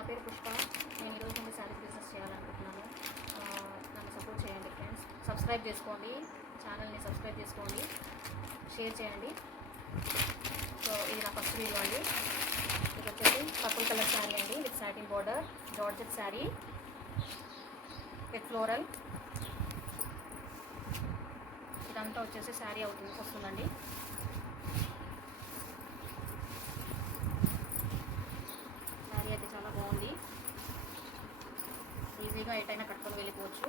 నా పేరు పుష్ప. నేను ఈరోజు నుండి శారీ బిజినెస్ చేయాలనుకుంటున్నాను. నన్ను సపోర్ట్ చేయండి ఫ్రెండ్స్. సబ్స్క్రైబ్ చేసుకోండి, ఛానల్ని సబ్స్క్రైబ్ చేసుకోండి, షేర్ చేయండి. సో ఇది నా ఫస్ట్ వీడియో అండి. ఇది వచ్చేసి పర్పుల్ కలర్ శారీ అండి with satin border, georgette sari with floral. ఇదంతా వచ్చేసి శారీ వస్తుందండి. శారీ అయితే చాలా బాగుంది. ఈజీగా ఎటైనా కట్టుకొని వెళ్ళిపోవచ్చు.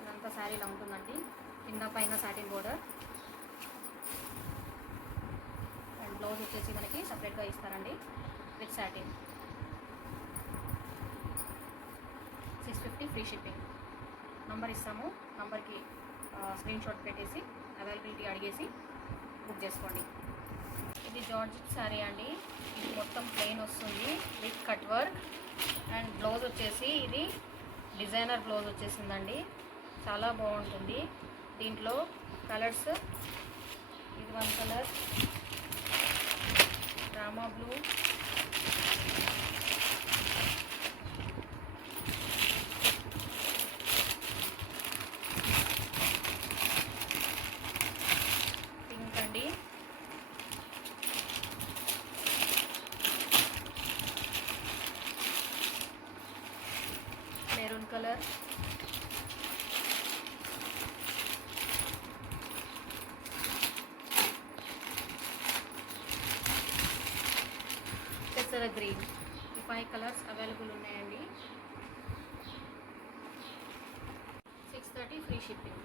ఇదంతా శారీ ఇలా ఉంటుందండి. కింద పైన సాటిన్ బోర్డర్ అండ్ బ్లౌజ్ వచ్చేసి మనకి సపరేట్గా ఇస్తారండి with satin. 650 free shipping. Number ఇస్తాము, నంబర్కి స్క్రీన్ షాట్ పెట్టేసి అవైలబిలిటీ అడిగేసి బుక్ చేసుకోండి. ఇది జార్జెట్ శారీ అండి. ఇది మొత్తం ప్లెయిన్ వస్తుంది with cut work and blouse వచ్చేసి ఇది డిజైనర్ బ్లౌజ్ వచ్చేసిందండి. చాలా బాగుంటుంది. దీంట్లో కలర్స్, ఇది one colour Rama blue, pink అండి, మెరూన్ కలర్, పెసర గ్రీన్. ఈ 5 కలర్స్ అవైలబుల్ ఉన్నాయండి. 630 ఫ్రీ షిప్పింగ్.